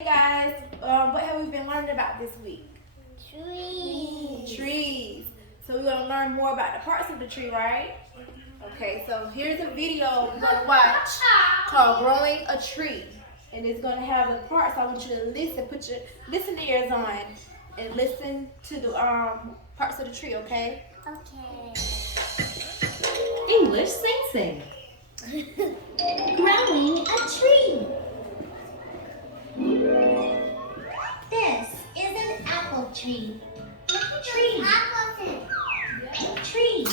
Hey guys, what have we been learning about this week? Trees. So we're going to learn more about the parts of the tree, right? Okay, so here's a video we're going to watch called Growing a Tree. And it's going to have the parts. I want you to listen, put your listening ears on and listen to the parts of the tree, okay? Okay. English Sing. Growing a tree. This is an apple tree. Tree. Tree.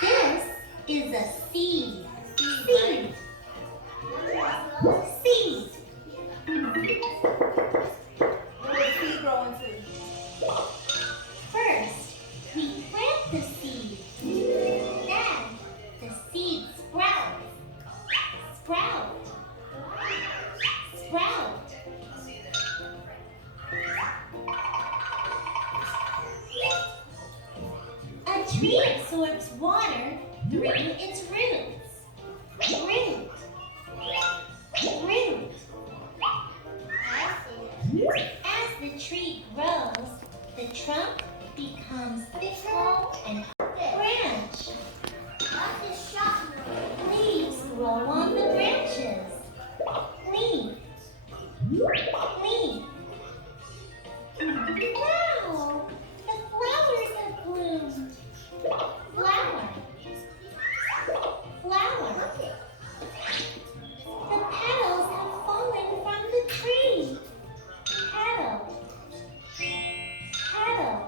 This is a seed. Seed. Seed. Where does the seed grow into? First, we plant the seed. Then, the seed sprouts. Sprout. Sprout. A tree absorbs water through its roots. Root. Root. As the tree grows, the trunk becomes tall and branch. Leaves grow on the branches. Leaf. Leaf. Wow! The flowers have bloomed. Flower. Flower. The petals have fallen from the tree. Petal. Petal.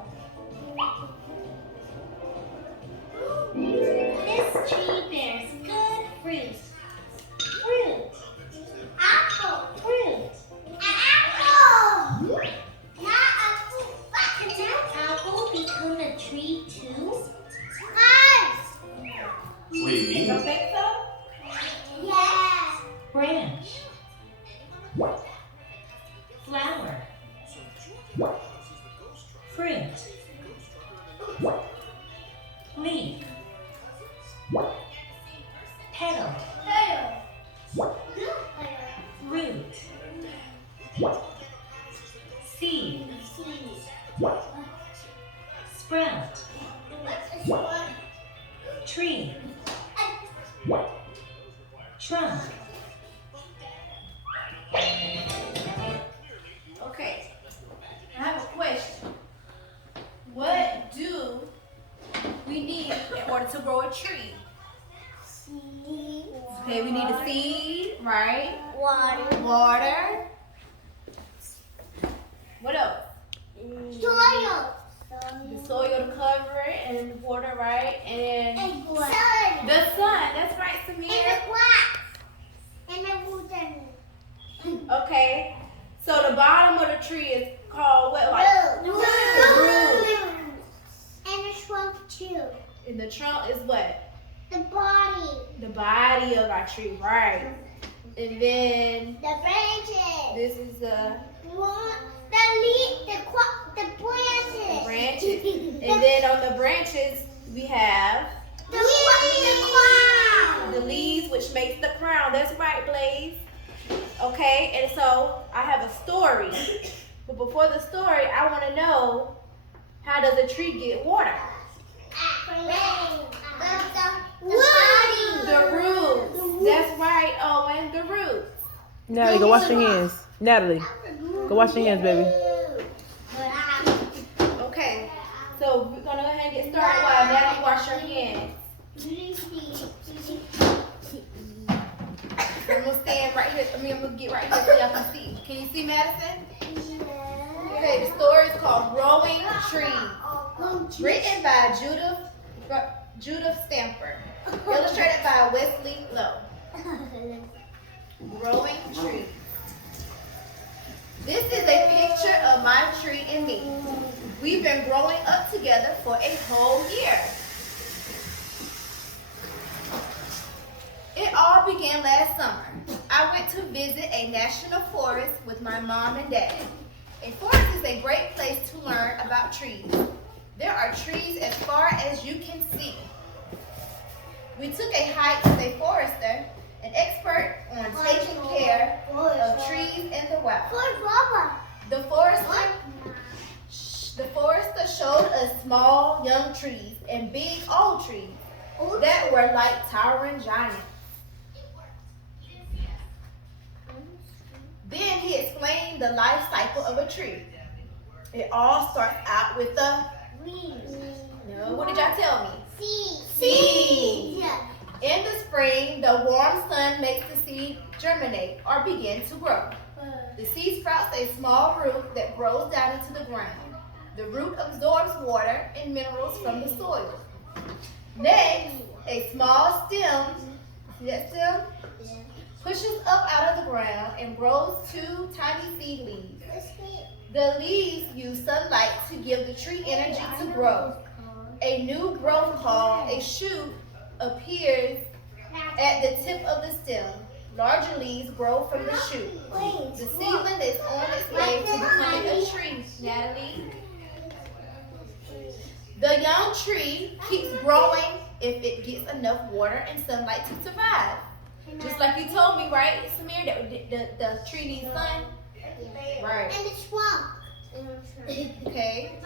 This tree bears good fruit. Fruit. Apple. Fruit. Apple. Not apple. Can that apple become a tree too? You Wait, don't think so? Yes. Branch. Flower. Fruit. Leaf. Petal. Root. Seed. Sprout. Tree. Trunk. Okay. I have a question. What do we need in order to grow a tree? Okay, we need a seed, right? Water. Water. What else? Soil. The soil to cover it and water, right? And And sun. the sun. That's right, And Samir. the glass. And the wooden. Okay. So the bottom of the tree is called what? Root. Root. And the trunk too. And the trunk is what? The body. The body of our tree, right? And then The branches. this is the The leaf. The branches. branches. And then on the branches we have The crown. the leaves, which makes the crown. That's right, Blaze. Okay, and so I have a story. But before the story, I want to know, how does a tree get water? The roots. That's right, Owen, the roots. Natalie, go wash your hands. Natalie, go wash your hands, baby. Okay, so we're going to go ahead and get started while Natalie wash her hands. I'm going to stand right here. I'm going to get right here so y'all can see. Can you see, Madison? Okay, the story is called Growing Tree. Written by Judith Stamper. Illustrated by Wesley Lowe. Growing Tree. This is a picture of my tree and me. We've been growing up together for a whole year. It all began last summer. I went to visit a national forest with my mom and dad. A forest is a great place to learn about trees. There are trees as far as you can see. We took a hike with a forester, an expert on taking care of trees in the wild. The forester showed us small young trees and big old trees that were like towering giants. Then he explained the life cycle of a tree. It all starts out with the leaves. No, what did y'all tell me? Seeds. In the spring, the warm sun makes the seed germinate or begin to grow. The seed sprouts a small root that grows down into the ground. The root absorbs water and minerals from the soil. Next, a small stem, see that stem? Pushes up out of the ground and grows 2 tiny seed leaves. The leaves use sunlight to give the tree energy to grow. A new growth called a shoot appears at the tip of the stem. Larger leaves grow from the shoot. The seedling is on its way to becoming a tree, Natalie. The young tree keeps growing if it gets enough water and sunlight to survive. Just like you told me, right, Samir, that the tree needs sun? Right. And it's swamp. Okay.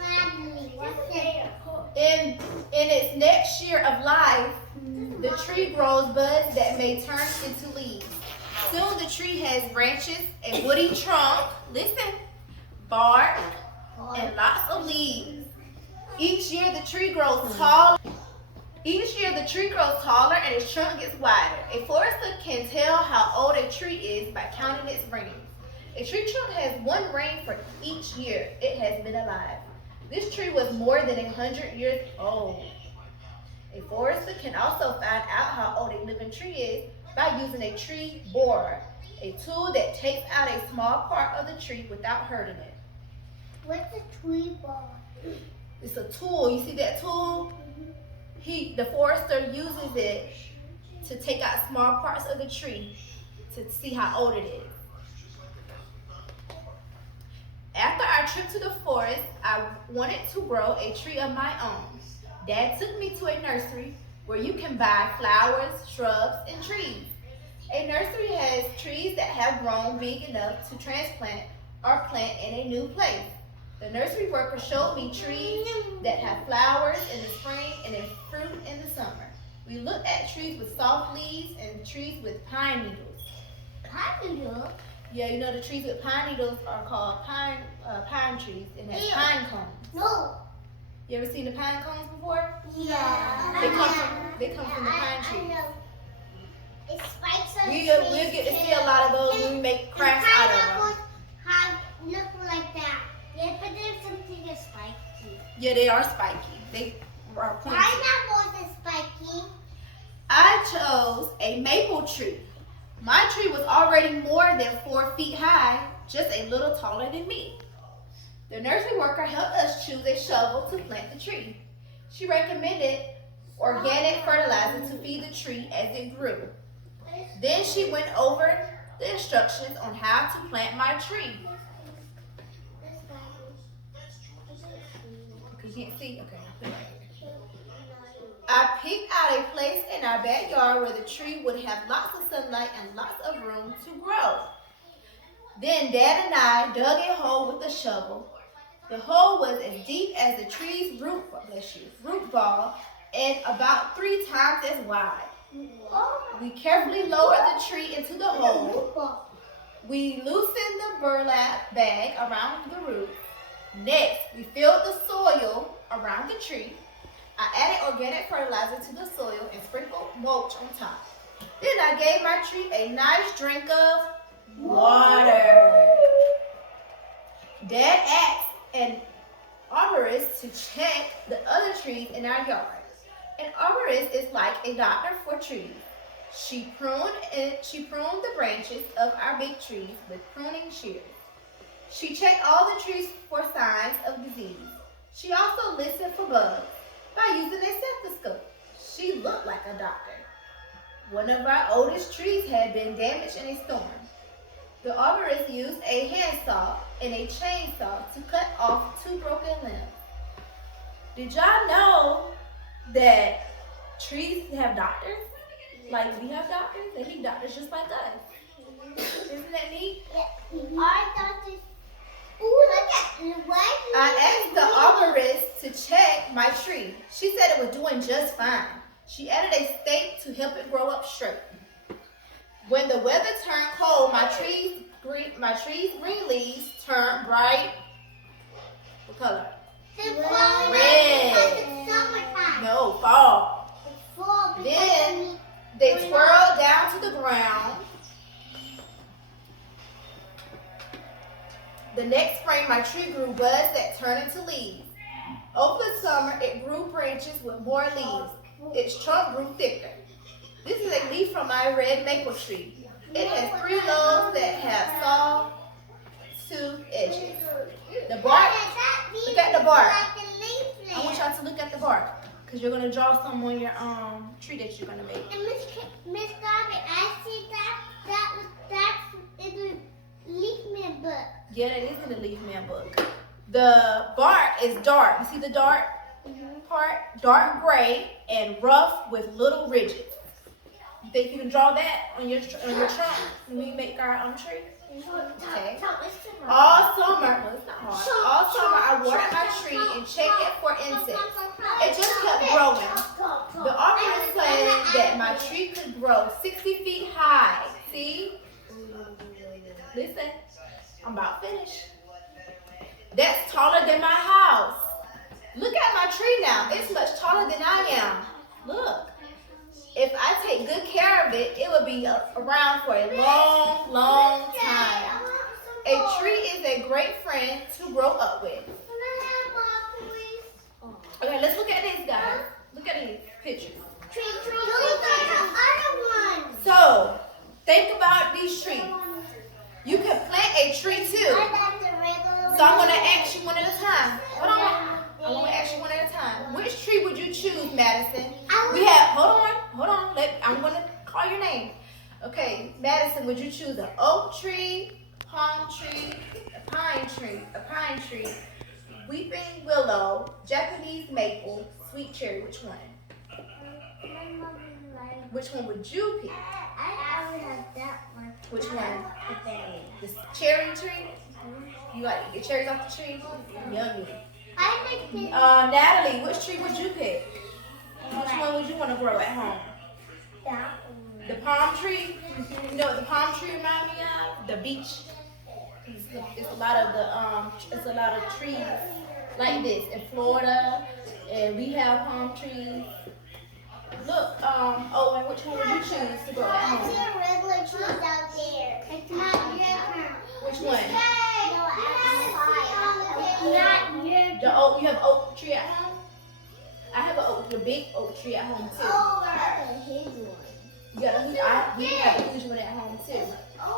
In its next year of life, the tree grows buds that may turn into leaves. Soon the tree has branches, a woody trunk, listen, bark, and lots of leaves. Each year the tree grows taller. And its trunk gets wider. A forester can tell how old a tree is by counting its rings. A tree trunk has 1 ring for each year it has been alive. This tree was more than 100 years old. A forester can also find out how old a living tree is by using a tree borer, a tool that takes out a small part of the tree without hurting it. What's a tree borer? It's a tool. You see that tool? The forester uses it to take out small parts of the tree to see how old it is. After our trip to the forest, I wanted to grow a tree of my own. Dad took me to a nursery where you can buy flowers, shrubs, and trees. A nursery has trees that have grown big enough to transplant or plant in a new place. The nursery worker showed me trees that have flowers in the spring and then fruit in the summer. We looked at trees with soft leaves and trees with pine needles. Pine needles? Yeah, you know the trees with pine needles are called pine trees and have pine cones. No. You ever seen the pine cones before? Yeah. They come from the pine I trees. know. It spikes on We'll get to see a lot of those when we make crafts out of them. Look like that. Yeah, but there's something that's spiky. Yeah, they are spiky. They are pointy. Pineapple is spiky. I chose a maple tree. My tree was already more than 4 feet high, just a little taller than me. The nursery worker helped us choose a shovel to plant the tree. She recommended organic fertilizer to feed the tree as it grew. Then she went over the instructions on how to plant my tree. You can't see? Okay. I picked out a place in our backyard where the tree would have lots of sunlight and lots of room to grow. Then Dad and I dug a hole with a shovel. The hole was as deep as the tree's root ball and about 3 times as wide. We carefully lowered the tree into the hole. We loosened the burlap bag around the root. Next, we filled the soil around the tree. I added organic fertilizer to the soil and sprinkled mulch on top. Then I gave my tree a nice drink of water. Dad asked an arborist to check the other trees in our yard. An arborist is like a doctor for trees. She pruned the branches of our big trees with pruning shears. She checked all the trees for signs of disease. She also listened for bugs by using a stethoscope. She looked like a doctor. One of our oldest trees had been damaged in a storm. The arborist used a handsaw and a chainsaw to cut off 2 broken limbs. Did y'all know that trees have doctors? Like we have doctors, they need doctors just like us. Isn't that neat? Our doctors. Ooh, look at what? I asked the arborist to check my tree. She said it was doing just fine. She added a stake to help it grow up straight. When the weather turned cold, my tree's green leaves turned bright. What color? Red. No, fall. Then they twirled down to the ground. The next spring, my tree grew buds that turned into leaves. Over the summer, it grew branches with more leaves. Its trunk grew thicker. This is a leaf from my red maple tree. It has 3 lobes that have saw-tooth edges. The bark, look at the bark. I want y'all to look at the bark because you're going to draw some on your tree that you're going to make. And Miss Garvey, I see that's in the leaf man book. Yeah, that is in the leaf man book. The bark is dark. You see the dark part? Dark gray and rough with little ridges. You think you can draw that on your trunk when we make our tree? Okay. All summer, well, it's not hard. All summer I watered my tree and checked it for insects. It just kept growing. The arborist claimed that my tree could grow 60 feet high. See? Listen, I'm about finished. That's taller than my house. Look at my tree now. It's much taller than I am. Look. If I take good care of it, it will be around for a long, long time. A tree is a great friend to grow up with. Okay, let's look at this, guys. Look at these pictures. So, think about these trees. You can plant a tree too. So I'm going to ask you one at a time. Hold on. I'm going to ask you one at a time. Which tree would you choose, Madison? We have, hold on. I'm going to call your name. Okay, Madison, would you choose an oak tree, palm tree, a pine tree, weeping willow, Japanese maple, sweet cherry? Which one? Which one would you pick? I already have that one. Which one? The cherry tree? You like to get cherries off the tree? Yummy. I like this. Natalie, which tree would you pick? Which one would you want to grow at home? That one. The palm tree? You know what the palm tree reminds me of? The beach. It's a lot of trees like this in Florida, and we have palm trees. Look, Owen, which one would you choose to grow at I home? see a regular trees out there. It's not your turn. Which one? No, not your The oak. You have oak tree at home? I have a big oak tree at home too. You got we have a huge one at home too.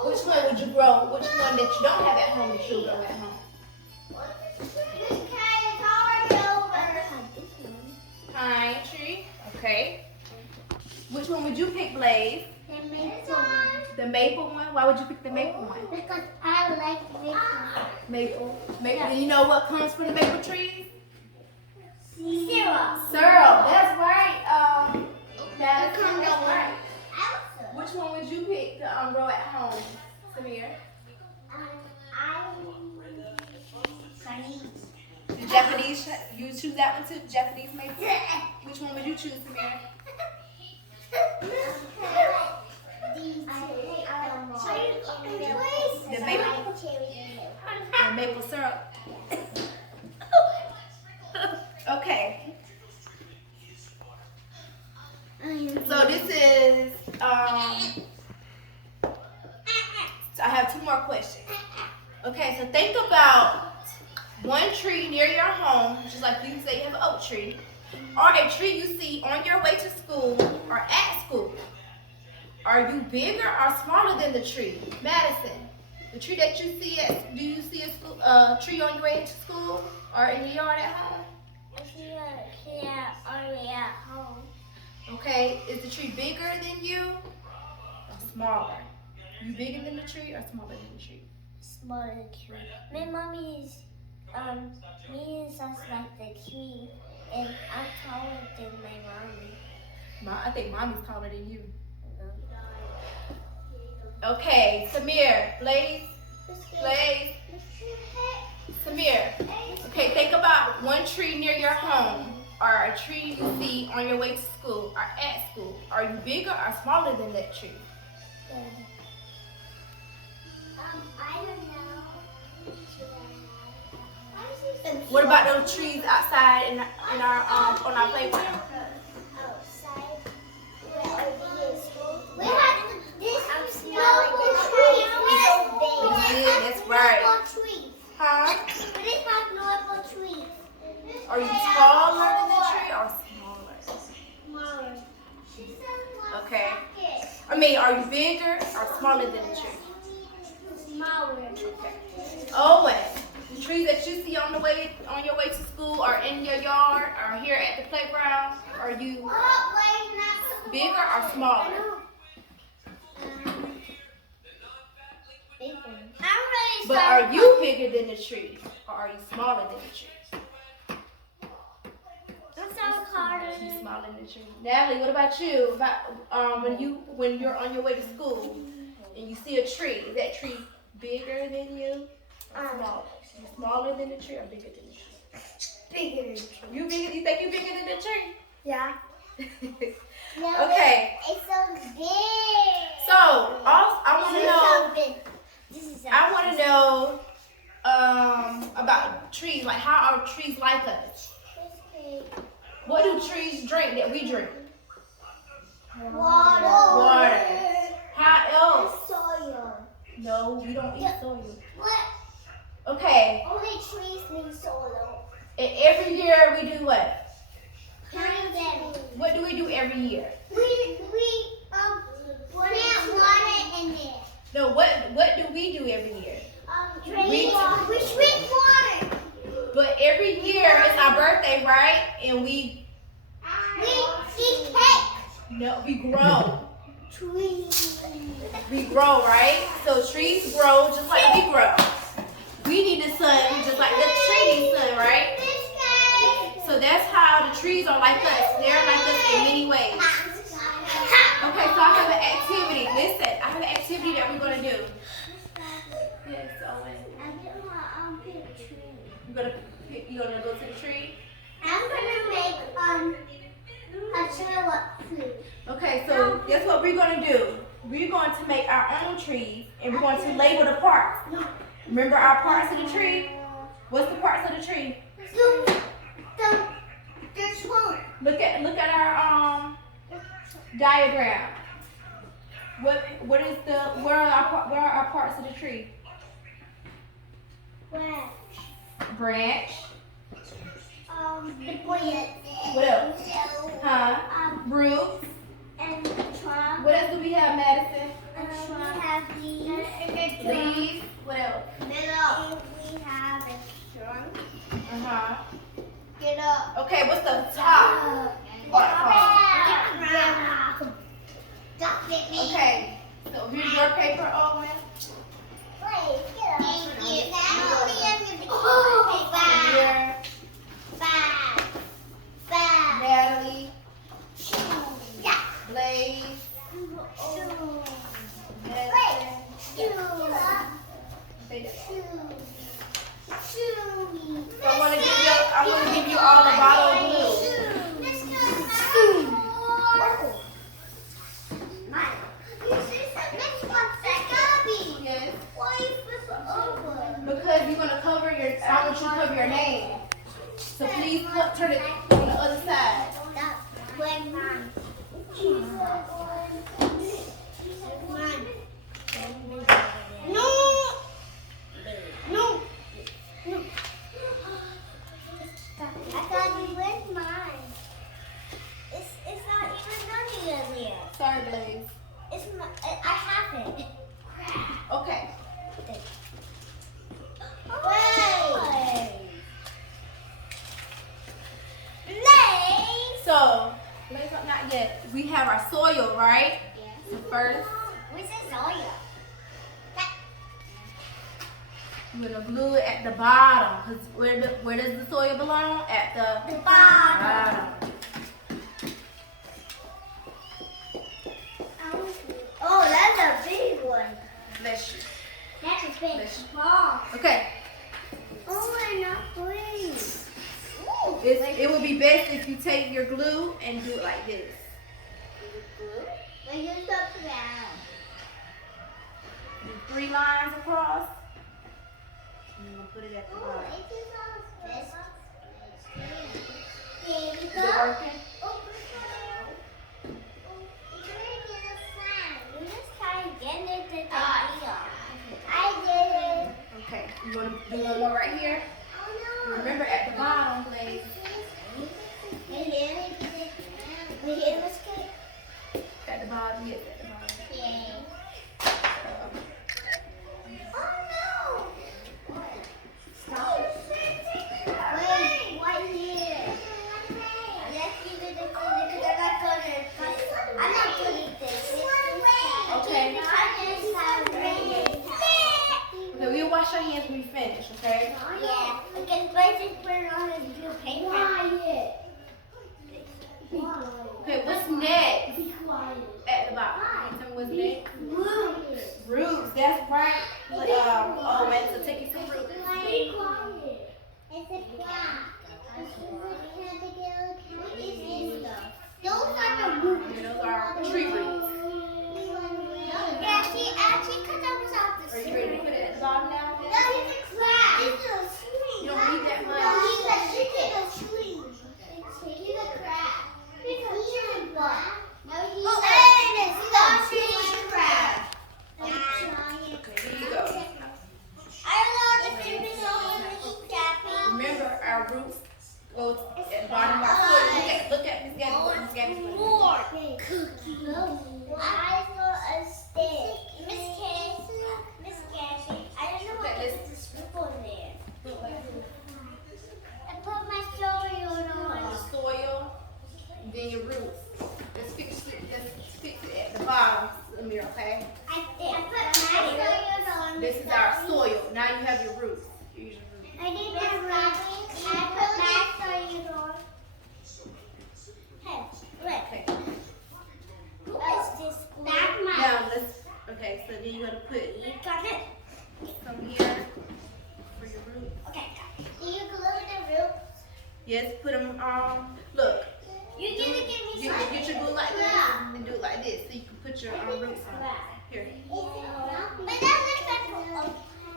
Which one would you grow? Which one that you don't have at home that you'll grow at home? Pine tree. Okay. Which one would you pick, Blaze? The maple one? Why would you pick the maple one? Because I like maple. Maple. And you know what comes from the maple trees? Syrup. Syrup. That's right. Madison, that's right. Which one would you pick to grow at home, Samir? The Japanese. You choose that one too? Japanese maple. Which one would you choose, Samir? The maple syrup. Okay. So this is so I have 2 more questions. Okay, so think about one tree near your home, just like you say you have an oak tree, or a tree you see on your way to school or at school. Are you bigger or smaller than the tree? Madison, the tree that you see do you see a tree on your way to school or in your yard at home? I see a tree already at home. Okay, is the tree bigger than you or smaller? You bigger than the tree or smaller than the tree? Smaller tree. My mommy's me and us like the tree. And I'm taller than my mommy. I think mommy's taller than you. Okay, Samir, Blaze, Samir. Okay, think about one tree near your home or a tree you see on your way to school or at school. Are you bigger or smaller than that tree? I don't know. What about those trees outside in our on our playground? Outside. We have this noble trees. That's right. Trees. Huh? We didn't have normal trees. Are you taller than the tree or smaller? Smaller. Okay. I mean, are you bigger or smaller than the tree? Smaller. Okay. Owen, the trees that you see on your way to school or in your yard or here at the playground, are you bigger or smaller? But are you bigger than the tree or are you smaller than the tree? You smaller than the tree. Natalie, what about you? About when you're on your way to school and you see a tree, is that tree bigger than you? Or smaller? You smaller than the tree or bigger than the tree? Bigger than the tree. You think you bigger than the tree? Yeah. Okay. It's so big. So I want to know about trees. Like, how are trees like us? What do trees drink that we drink? Water. How else? Soil. No, we don't eat soil. What? Okay. Only trees need soil. And every year we do what? Plant them. What do we do every year? We plant water in there. No, what do we do every year? We drink water. But every year it's our birthday, right? And we eat cake. No, we grow. Trees. We grow, right? So trees grow just like we grow. We need the sun just like the tree needs sun, right? So that's how the trees are like us. They're like us in many ways. Okay, so I have an activity. Listen, I have an activity that we're going to do. Yes, Owen. You're gonna go to the tree? I'm gonna make a tree. Okay, so that's what we're gonna do. We're going to make our own trees and we're going to label the parts. Remember our parts of the tree? What's the parts of the tree? The trunk. Look at our diagram. What are our parts of the tree? Branch. The branch. What else? Huh? Roots. And the trunk. What else do we have, Madison? We have leaves. Leaves. What else? Middle. We have a trunk. Get up. Okay, what's the top part called? Okay, so here's your paper, Owen. Here. Natalie. Blaze. So I'm gonna give you all a bottle of glue. Yes. Because you're gonna cover I want you to cover your name. So please turn it on the other side. No. I thought you went mine. It's not even done yet. Sorry, Blaze. I have it. Okay. So, not yet. We have our soil, right? Yes. So first, Where's the soil? You're gonna glue it at the bottom, cause where does the soil belong? At the bottom. Oh, that's a big one. Bless you. That's a big Bless you. ball. Okay. Oh, I'm not playing. It would be best if you take your glue and do it like this. When you stop down. 3 lines across. And you're gonna put it at the Oh, bottom. it is all this. Is it working? Oh, it's making a sound. You just try to get it to the deal. I did it. Okay. You wanna do one more right here? Oh no. Remember at the bottom, please. We hear this kid? At the bottom, yes, at the bottom. Yeah. Oh no! Stop. Wait, what here? Let's keep it because I'm not doing this. Okay. Yeah. Okay, we'll wash our hands when we finish, okay? Yeah. Because Bryce just put it on his blue paper. Quiet. Okay, what's next Be quiet. at the bottom? Can you tell me what's next? Roots. Roots, that's right. But, oh, wait, so take you some roots. Be quiet. It's a clock. What is this stuff? Those are the roots. Yeah, those are tree roots. Yeah, actually, because I was out the Are you ready to put it at the bottom now? No, it's a crack. It's a tree. You don't need that much. No, it's a tree. It's taking a crack. It's a tree. No, he's a tree crack. Okay, here you go. I love the tree so happy. Remember, our roots go at the bottom of our foot. Look at Miss Gabby. Miss Gabby's More cookie. I saw a stick. Miss Cassie, I don't know what is this spoon there. I put my cereal on. The soil, and then your roots. Let's fix it at the bottom, Amir, okay? I put my cereal on. This is our soil. Now you have your roots. Here's your roots. I need my roots. I put my cereal on. Hey, look. Okay. Who is this? That's my. Now okay, so then you're gonna put Got it. some here for your roots. Okay, got it. Do you glue the roots? Yes, put them look. You didn't give me You some. can get your glue like this and do it like this so you can put your roots on. Here. But that looks like a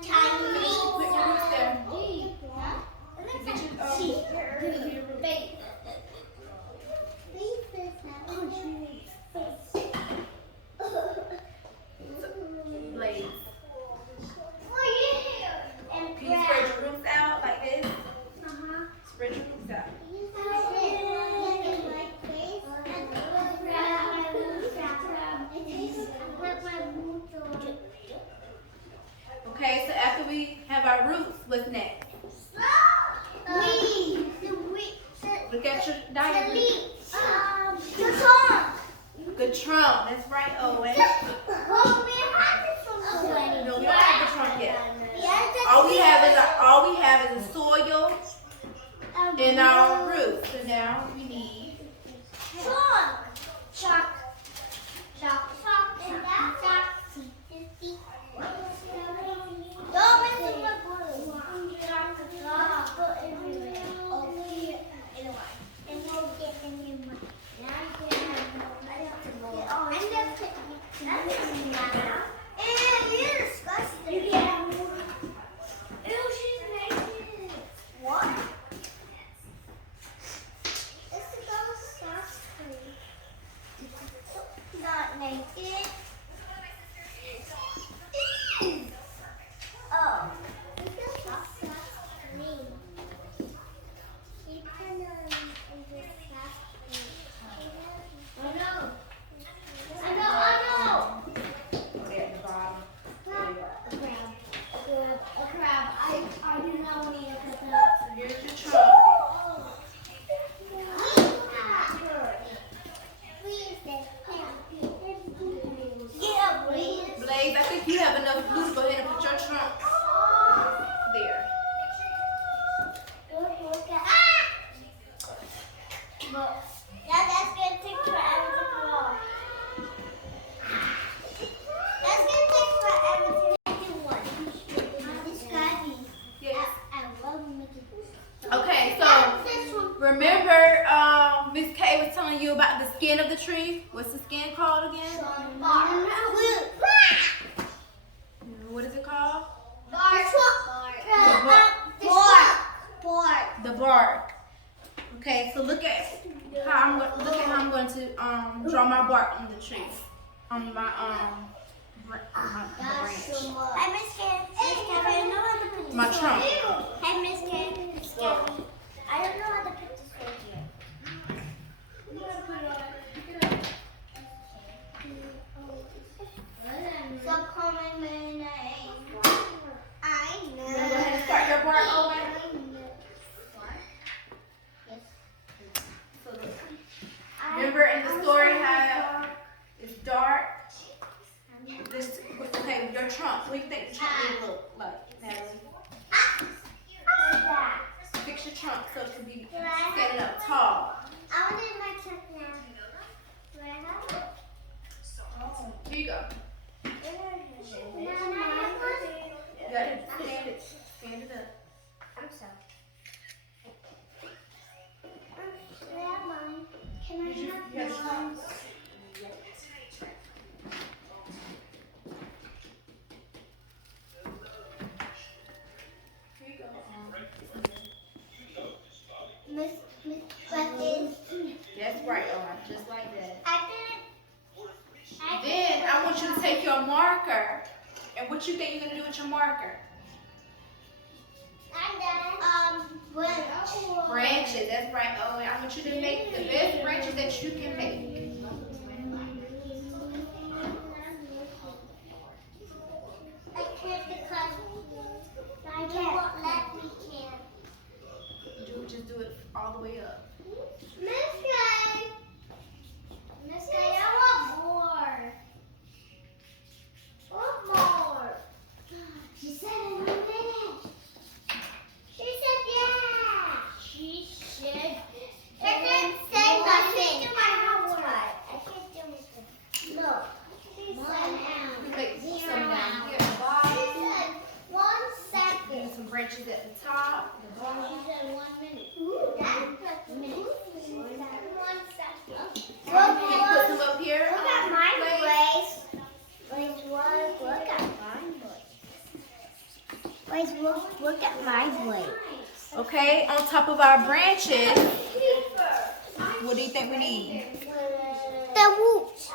tiny. Put your roots there. It looks Get like your roots. Blades. Can you spread your roots out like this? Spread your roots out. Okay, so after we have our roots, what's next? Look at your diagram. The trunk. That's right, Owen. No, we don't have the trunk yet. All we have is the soil and our roots. So now we need Chalk. And that's chalk. Don't miss my glue. Chalk everywhere. Over here. And we'll get the new one. Now you can have more. I'm gonna put that. And you're disgusting. You can't have more. Ew, she's naked. What? This is all soft cream. Not naked. Oh. This is soft cream. She kind of is soft cream. Oh no. I know. okay at the bottom. A crab. I do not want to eat a crab. So here's your trunk. skin of the tree. What's the skin called again? What is it called? The bark. Okay, so look at how I'm going to draw my bark on the tree, on my branch, my trunk. Hey, Miss Kay, Scabby. I don't know how to put this right here. So calling my name. I know. You want to go ahead and start your bark, Owen? So look. Remember in the story how it's dark? This, okay, your trunk. What do you think the trunk will look like, Natalie? Fix your trunk so it can be standing up tall. I want it in my truck now. Do I have it? Here you go. You gotta stand it up. I'm sorry. I have mine. Can I have mine? Here you go. Miss Buttons. That's right, Owen. Just like that. I did. Then I want you to take your marker. And what you think you're gonna do with your marker? Branches, that's right, Owen. I want you to make the best branches that you can make. I can't because you won't let me can. Just do it all the way up. Miss Kay, I want more. What more? She said in a minute. She said yeah. She said. I can't say nothing. I can't do anything. Look. She said Wait, some down here at the She bottom. said 1 second. Do some branches at the top, the bottom. She said 1 minute. That's a minute. 1 second. Can you put some up here? Look at my place. Look at my place. Look at my place. Okay, on top of our branches, what do you think we need? The roots.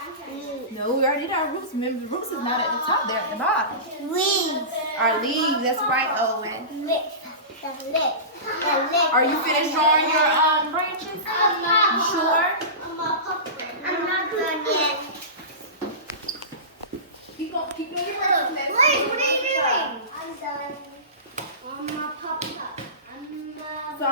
No, we already did our roots. Remember, the roots is not at the top, they're at the bottom. Leaves. Our leaves, that's right, Owen. Lip. The lip. The lip. Are you finished drawing your branches? You sure? I'm not done yet. Keep doing your branches. Wait, what are you doing? I'm done. So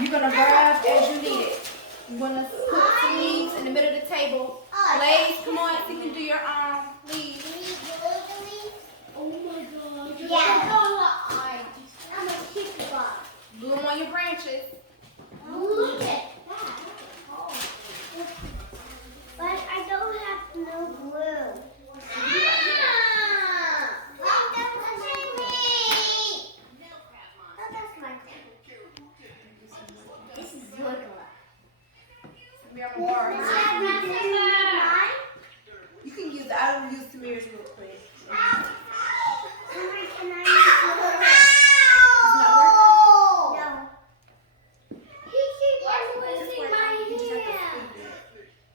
you're gonna grab as you need it. You're gonna put some leaves in the middle of the table. Blaze, come on, so you can do your leaves. Oh my god. Yeah. I'm a kickbox. Glue them on your branches. Look at that. But I don't have no glue. This is your glue. Be on the bar. You can use I don't use Tamir's real quick.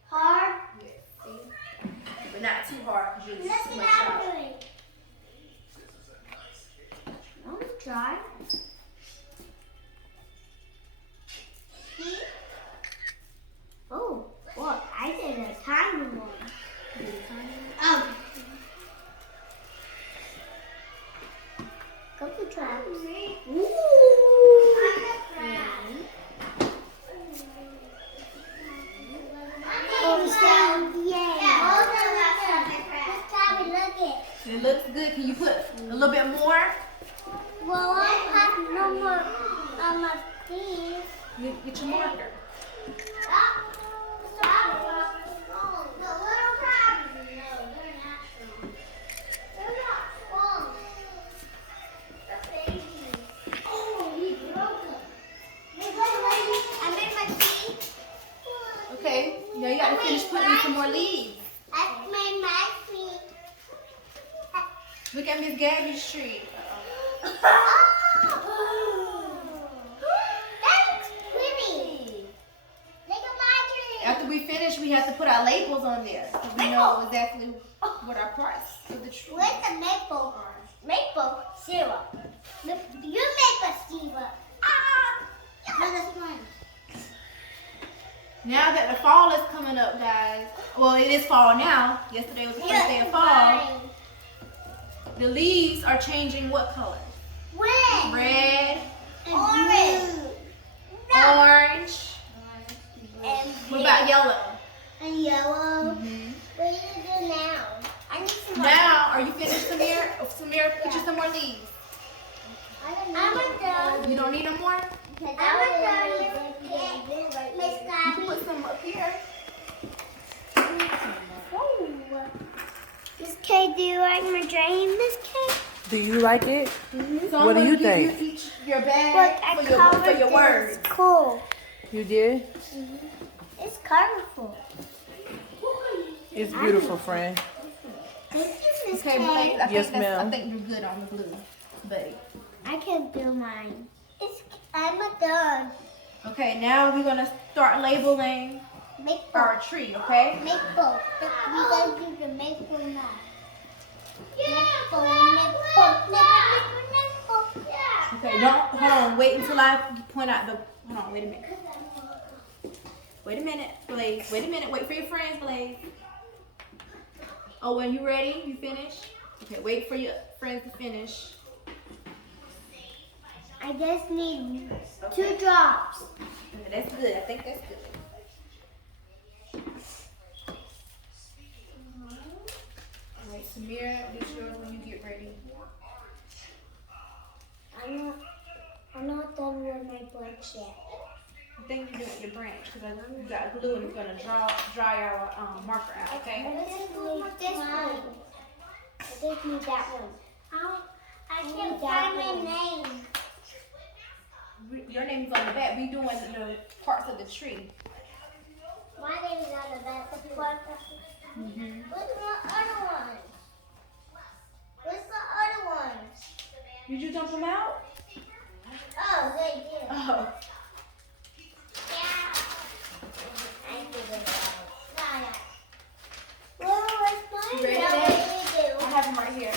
Hard. But not too hard because you'll Look too at much that out. doing. Don't try. See? Oh, look, I did a tiny one. Couple traps. Ooh. It looks good. Can you put a little bit more? Well, I have no more on my feet. Get your marker. Stop. The little crabs. No, they're not strong. They're not strong. The babies. Oh, he broke them. I made my feet. Okay. Now you got to finish putting need some more leaves. That's my tree. Look at Miss Gabby's tree. Oh! That's pretty. Look at my tree. After we finish, we have to put our labels on there so we know exactly what our parts of the tree Where's the maple? are. Maple syrup. You make a syrup. Ah! No, that's mine. Now that the fall is coming up, guys. Well, it is fall now. Yesterday was the first day of fall. The leaves are changing what color? Red. Red, Orange. orange. And What about yellow? And yellow. Mhm. What do you do now? I need some Now, are you finished, Samir? Samir, get you some more leaves. I'm done. You don't need no more? I'm done, Miss You can Gabby. put some up here. Miss K, do you like my dream, Miss K? Do you like it? So What I'm do you gonna give think? you each your Look, bag I for covered your this. words. Cool. You did? It's colorful. It's beautiful, friend. Thank you, Miss Okay, K. Blake, I Yes, think that's, I ma'am. think you're good on the blue, buddy. I can do mine. I'm done. Okay, now we're gonna start labeling Maple. our tree, okay? Maple. We're going to do the maple now. Maple. Okay, don't, hold on, wait until I point out the, hold on, wait a minute. Wait a minute, Blaze. Wait a minute, wait for your friends, Blaze. Oh, when you ready? You finished? Okay, wait for your friends to finish. I just need 2 drops. Okay, that's good, I think that's good. Alright, Samira, this yours when you get ready. I'm not done with my branch yet. I think you're doing your branch because you got glue and it's gonna dry our marker out, okay? I just need this one. I just need that one. I can't find my name. Your name's on the back. We doing the parts of the tree. My name is on the back. Mm-hmm. Where's the other one? Where's the other ones? Did you dump them out? Oh, they did. Oh. Yeah. I figured it out. Well, where's mine? Ready, Now Dad? what do you I have them right here.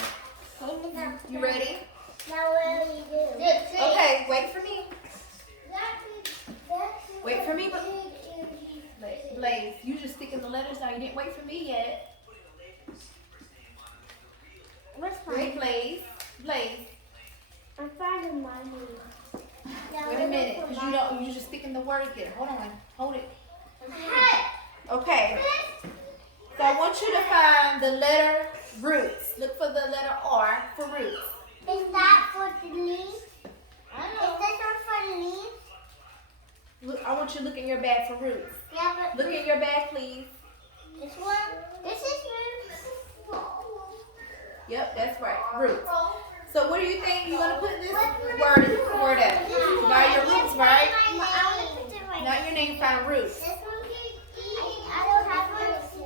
do? You ready? Now what do you do? Okay, wait for me. Wait for me, Blaze, you just sticking the letters down. You didn't wait for me yet. What's Wait, Blaze. Blaze. I'm finding mine. Wait a minute, because you just sticking the words there. Hold on. Hold it. Okay. So I want you to find the letter roots. Look for the letter R for roots. Is that for the leaves? Is this one for the leaves? Look, I want you to look in your bag for roots. Yeah, but Look in your bag, please. this one, this is roots. Yep, that's right. Roots. So where do you think you're gonna put this word at? Not your roots, right? Not your name. Find roots. I don't have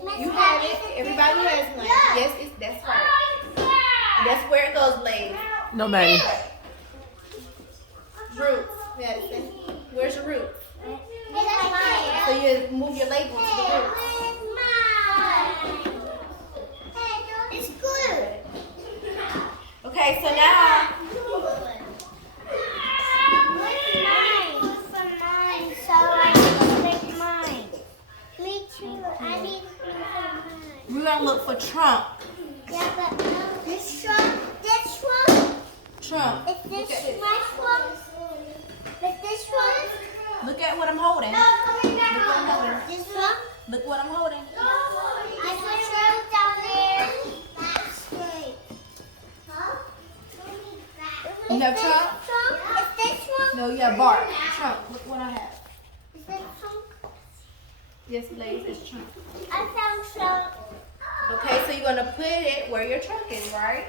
one. You have it. Everybody has one. Yes, that's right. That's where it goes, Blaze. No, Maddie. Roots, Madison. Where's your roots? This is mine. So you move your label to the roots. It's good. Okay, so now So I need to make mine. Me too. I need to make mine. we're gonna look for trunk. Yeah, but this one, Trunk. is Look this at it. my one? Is this one? Look at what I'm holding. This one? Look what I'm holding. I put road down there. That's great. Huh? You have Is this trunk? Is this one? No, you have bark. Trunk. Look what I have. Is this trunk? Yes, Blaze, it's trunk. I found trunk. Okay, so you're gonna put it where your trunk is, right?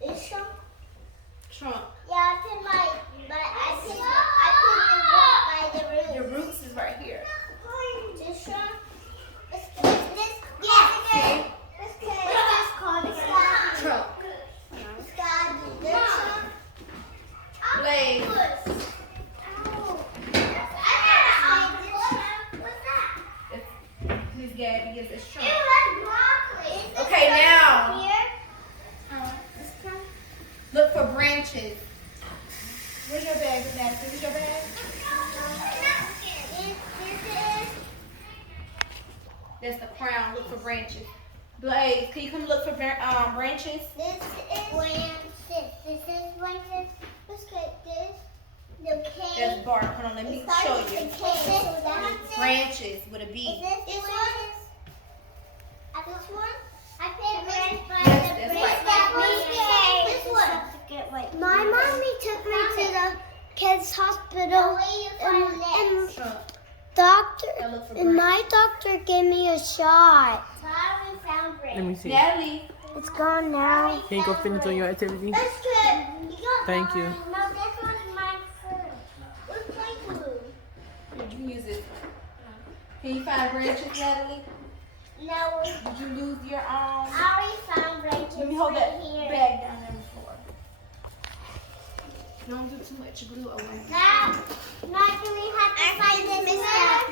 This trunk? Trunk. Yeah, I put the root by the root. Your roots is right here. This trunk? Is this trunk. Okay, now look for branches. Where's your bag, Madison? Where's your bag? That's the crown. Look for branches. Blaze, can you come look for branches? This is branches. This is branches. Let's get this. Okay. That's bark. Hold on, let me show you. Branches with a B. This one? This one? I picked branch. Yes, that's right. This one. My mommy took me to the kids' hospital, and doctor, and my doctor gave me a shot. Let me see. Natalie. It's gone now. Can you go finish on your activity? That's good. Thank you. No, this one's mine first. Where's my glue? Here, you can use this one. Can you find branches, Natalie? No, Did you lose your I already found branches Let me hold that right here. bag down there before. Don't do too much glue over it. Now do we have to find this one?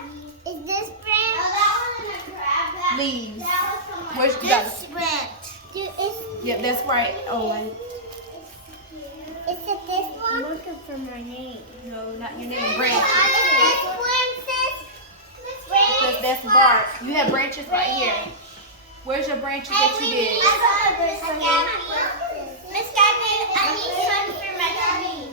Is this branch? Oh, that one didn't grab that. Leaves. That was from my Where's you got this it? branch. Yep, that's right, Owen. Is it this one? I'm looking for my name. No, not your name. Branch. Is this one, sis? This That's bark. You have branches right here. Where's your branches that you did? Miss Gabby, I need some for my tree.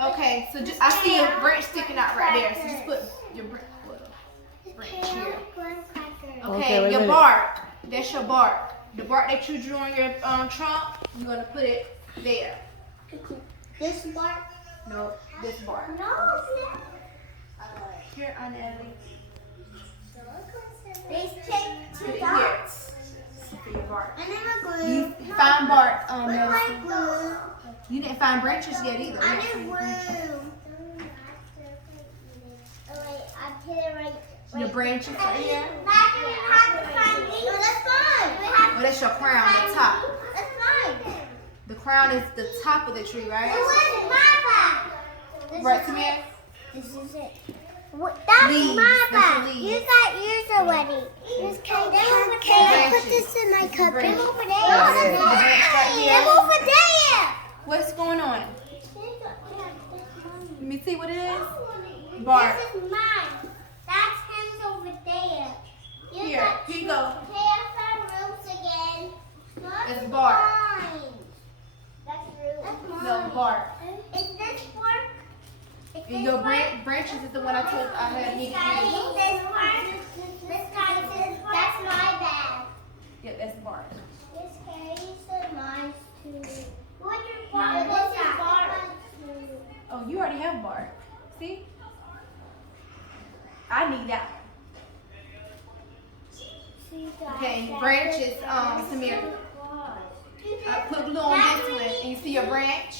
Okay, so just, I see a branch sticking out right there. So just put your branch here. Okay, wait a your minute. bark. That's your bark. The bark that you drew on your trunk, you're gonna put it there. This bark? No, this bark. No. Here, Aunt Natalie. These take Put two it dots. here. For your bark. I never glue. You found bark, Where's Madison. my glue? You didn't find branches yet either. I You need didn't glue. find Oh wait, I put it right. your branches right here. No, that's fine. Oh, that's your crown, the top. That's fine. The crown is the top of the tree, It right? wasn't my bag. Right, Tamir? This is it. That's Leaves. my That's bag. the leaves. You got yours already. Can I put this in my cup? Branches. Over there. Yeah, yeah. The branch right here. They're over there. What's going on? Let me see what it is. Bark. This is mine. That's him's over there. Here you go. Here's our roots again. It's bark. Mine. That's root. That's mine. No, bark. Is this bark? Is And your branches is the one I told I had needed you. This bark. This guy says that's my bag. Yeah, that's bark. This carries mine too. What's your bark? This is bark. Oh, you already have bark. See? I need that one. Okay, branches, Samir. I put glue on this one, and you see your branch?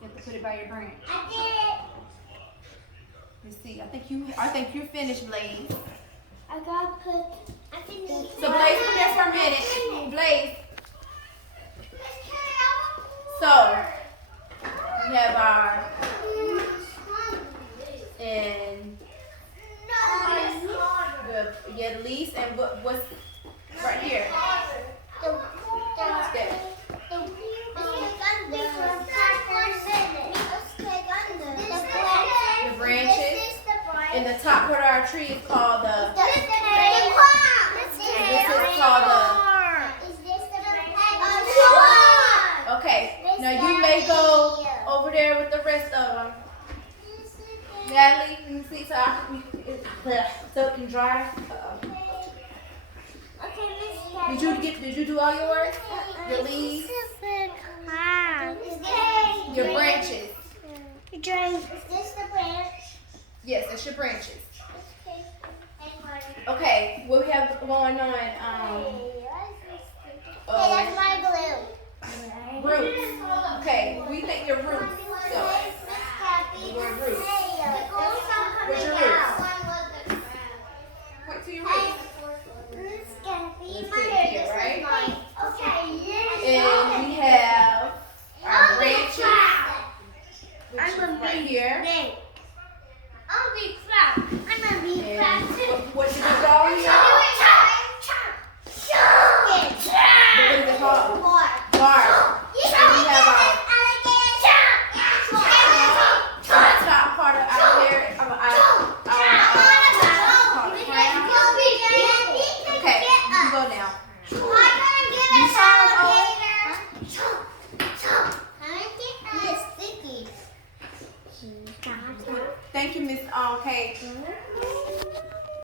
You have to put it by your branch. I did it. Let's see. I think you're finished, Blaze. I gotta put. I finished. So Blaze, come here for a minute. Blaze. So we have our and the leaves and what's right here. What's that? The branches. And the top part of our tree is called the. This is called the. Okay. Now you may go over there with the rest of them. Natalie, let me see so it can dry. Did you do all yours? Your leaves, your branches. Is this the branch? Yes, it's your branches. Okay, what we have going on? That's my glue. Roots. Okay, we think your roots. So, your roots. What's your roots? Point to your roots. And we have our branches, which is right here. Snake. I'll be crab. I'm gonna be crab And too. what should we draw here? What is it called? Bark. And we have our top part of our hair, our called a crown. Okay, you go now. Thank you, Miss Kate.